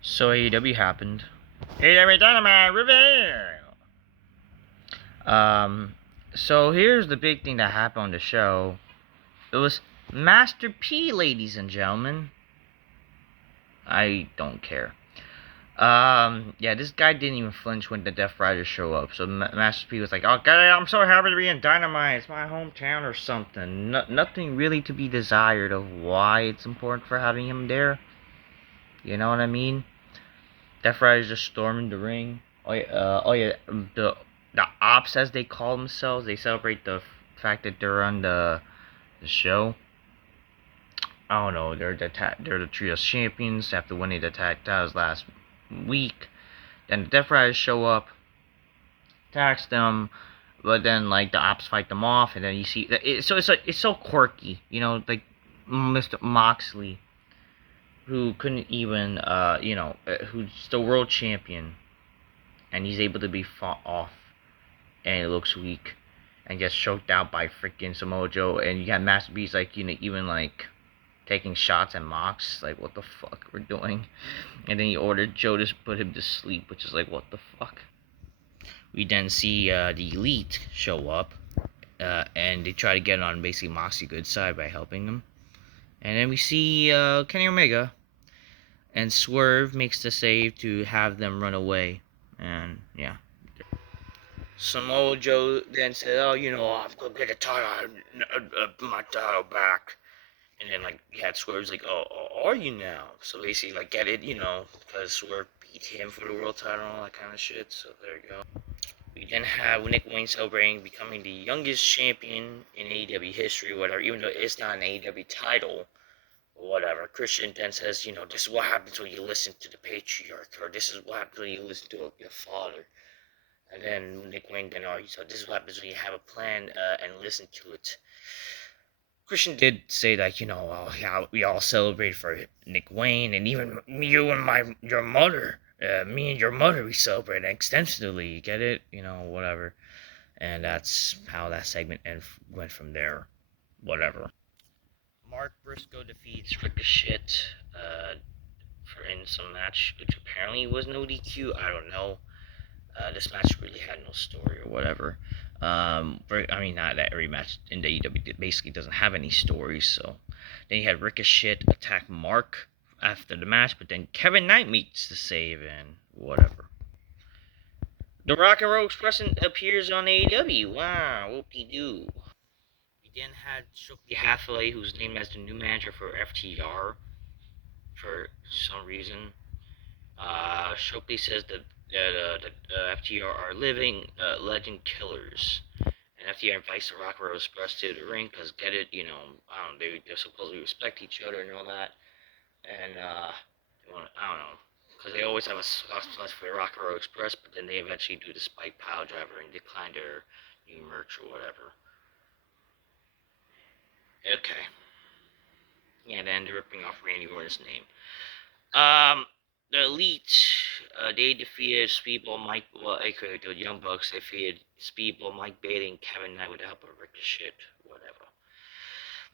So AEW happened. AEW Dynamite reveal. Um, so here's the big thing that happened on the show. It was Master P, ladies and gentlemen. I don't care. Yeah, this guy didn't even flinch when the Death Riders show up. So Master P was like, "Oh God, I'm so happy to be in Dynamite. It's my hometown or something." Nothing really to be desired of why it's important for having him there. You know what I mean? Death Riders just storming the ring. Oh yeah, the ops as they call themselves. They celebrate the fact that they're on the show. I don't know. They're the Trios champions after winning the tag titles last week. Then the Death Riders show up, attacks them, but then like the ops fight them off, and then you see it's so quirky. Like Mr. Moxley, who couldn't even who's the world champion, and he's able to be fought off, and it looks weak, and gets choked out by freaking Samoa Joe, and you got Master Beast like even like taking shots at Mox, like what the fuck we're doing, and then he ordered Joe to put him to sleep, which is like what the fuck. We then see the Elite show up, and they try to get on basically Moxie's good side by helping him, and then we see Kenny Omega, and Swerve makes the save to have them run away, and yeah. Samoa Joe then said, "Oh, I'm gonna get a title, my title back." And then like you had Swerve's like, "Oh, are you now?" So basically like get it, because Swerve beat him for the world title and all that kind of shit. So there you go. We then have Nick Wayne celebrating becoming the youngest champion in AEW history, whatever. Even though it's not an AEW title, or whatever. Christian then says, "This is what happens when you listen to the patriarch, or this is what happens when you listen to your father." And then Nick Wayne then argues, "So this is what happens when you have a plan and listen to it." Christian did say that, yeah, we all celebrate for Nick Wayne, and even you and your mother, me and your mother, we celebrate extensively. You get it? Whatever. And that's how that segment went from there. Whatever. Mark Briscoe defeats Ricochet in some match, which apparently was no DQ. I don't know. This match really had no story or whatever. Not that every match in the AEW basically doesn't have any stories. So then you had Ricochet attack Mark after the match, but then Kevin Knight makes the save and whatever. The Rock and Roll Express appears on AEW. Wow, whoop-de-doo. We then had Shokti Hathaway, who's named as the new manager for FTR for some reason. Shokti says that FTR are living legend killers. And FTR invites the Rock Road Express to the ring because get it, they supposedly respect each other and all that. And I don't know, because they always have a soft spot for the Rock Road Express, but then they eventually do the Spike Pile Driver and decline their new merch or whatever. Okay. Yeah, then they're ripping off Randy Orton's name. The Elite, they defeated Speedball Mike, aka the Young Bucks. They defeated Speedball Mike Bailey and Kevin Knight with the help of Ricochet, whatever.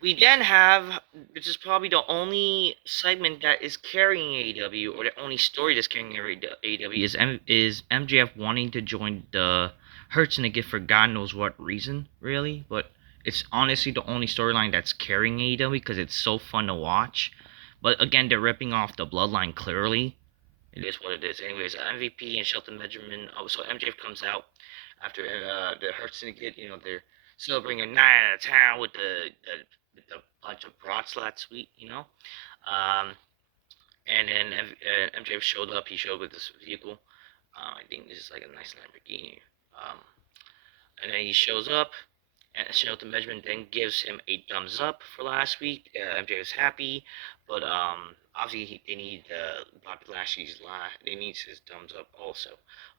We then have, which is probably the only segment that is carrying AEW, or the only story that's carrying AEW, is MJF wanting to join the Hurt Syndicate for God knows what reason, really. But it's honestly the only storyline that's carrying AEW because it's so fun to watch. But again, they're ripping off the Bloodline clearly. It is what it is. Anyways, MVP and Shelton Benjamin. Oh, so MJF comes out after the Hurt Syndicate. They're celebrating a night out of town with the bunch of Broadslat suite. And then MJF showed up. He showed up with this vehicle. I think this is like a nice Lamborghini. And then he shows up, and Shelton Benjamin then gives him a thumbs up for last week. MJ was happy, but obviously they need Bobby Lashley's they need his thumbs up also.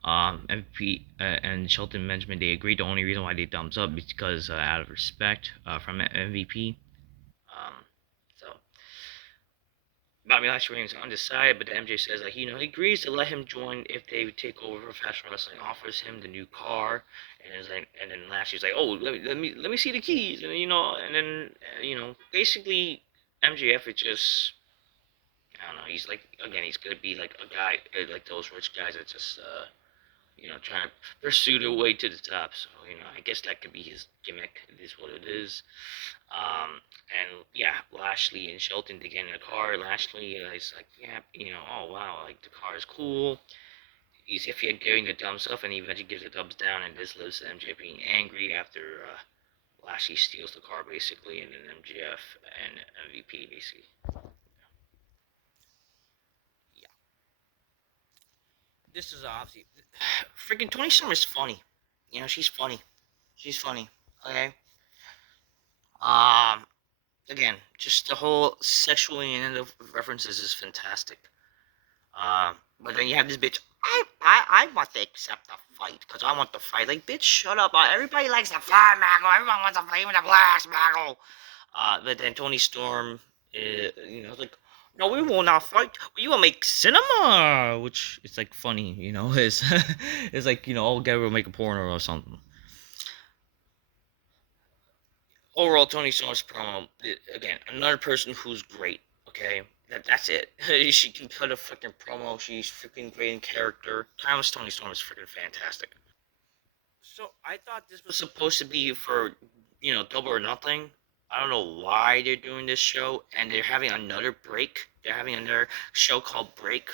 MVP and Shelton Benjamin, they agreed. The only reason why they thumbs up is because out of respect from MVP. So Bobby Lashley remains undecided, but MJ says that he agrees to let him join if they take over professional wrestling. Offers him the new car, and then Lashley's like, "Oh, let me see the keys," and basically MJF is just, I don't know. He's like, again, he's gonna be like a guy, like those rich guys that just, trying to pursue their way to the top. So, I guess that could be his gimmick. It is what it is. And yeah, Lashley and Shelton to get in the car. Lashley is like, yeah, oh wow, like the car is cool. He's if you're giving the thumbs up, and he eventually gives the thumbs down, and this lives to MJ being angry after Lashley steals the car basically, and then MJF and MVP basically. Yeah, this is obviously freaking Tony Storm is funny. She's funny. She's funny. Okay. Um. Again, just the whole sexual innuendo references is fantastic. But then you have this bitch. I want to accept the fight because I want to fight. Like, bitch, shut up. Everybody likes the fight, Maggle. Everyone wants to fight with the glass, Maggle. But then Tony Storm, like, no, we will not fight. We will make cinema, which is like funny, It's it's like all together we'll make a porno or something. Overall, Tony Storm's promo, again, another person who's great. Okay, that's it. She can put a fucking promo. She's freaking great in character. Timeless Tony Storm is freaking fantastic. So I thought this was supposed to be for Double or Nothing. I don't know why they're doing this show, and they're having another break. They're having another show called Break,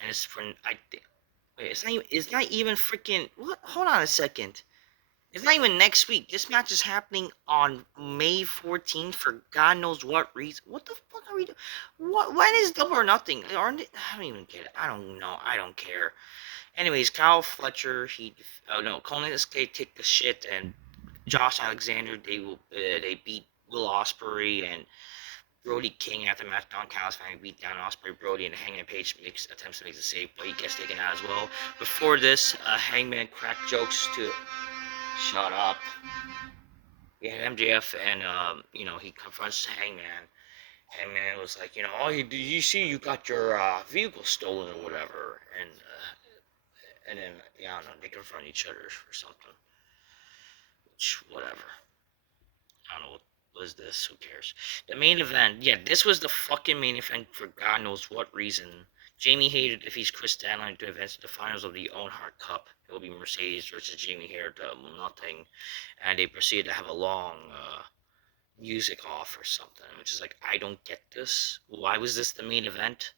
and it's for wait, it's not even freaking. What? Hold on a second. It's not even next week. This match is happening on May 14th for God knows what reason. What the fuck are we doing? What? When is Double or Nothing? Aren't it? I don't even get it. I don't know. I don't care. Anyways, Kyle Fletcher, Conan Escape take the shit, and Josh Alexander, they beat Will Ospreay and Brody King after the match. Don Callis finally beat down Ospreay, Brody, and Hangman Page attempts to make the save, but he gets taken out as well. Before this, Hangman cracked jokes to shut up. We had MJF, and he confronts Hangman. Hangman was like, oh, you see, you got your vehicle stolen or whatever, and then I don't know, they confront each other for something. Which whatever. I don't know what was this. Who cares? The main event. Yeah, this was the fucking main event for God knows what reason. Jamie Hayter defeats Chris Stanley to advance to the finals of the Owen Hart Cup. It will be Mercedes versus Jamie Hayter to nothing, and they proceed to have a long music off or something, which is like, I don't get this. Why was this the main event?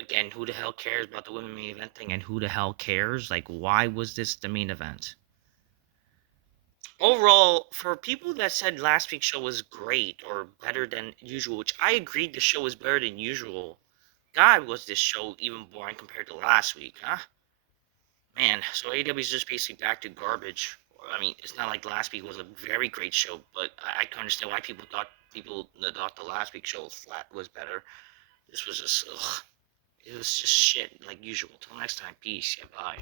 Again, who the hell cares about the women main event thing? And who the hell cares? Like, why was this the main event? Overall, for people that said last week's show was great or better than usual, which I agreed the show was better than usual, God, was this show even boring compared to last week, huh? Man, so AEW is just basically back to garbage. I mean, it's not like last week was a very great show, but I can understand why people thought the last week's show was better. This was just ugh. It was just shit like usual. Till next time, peace. Yeah, bye.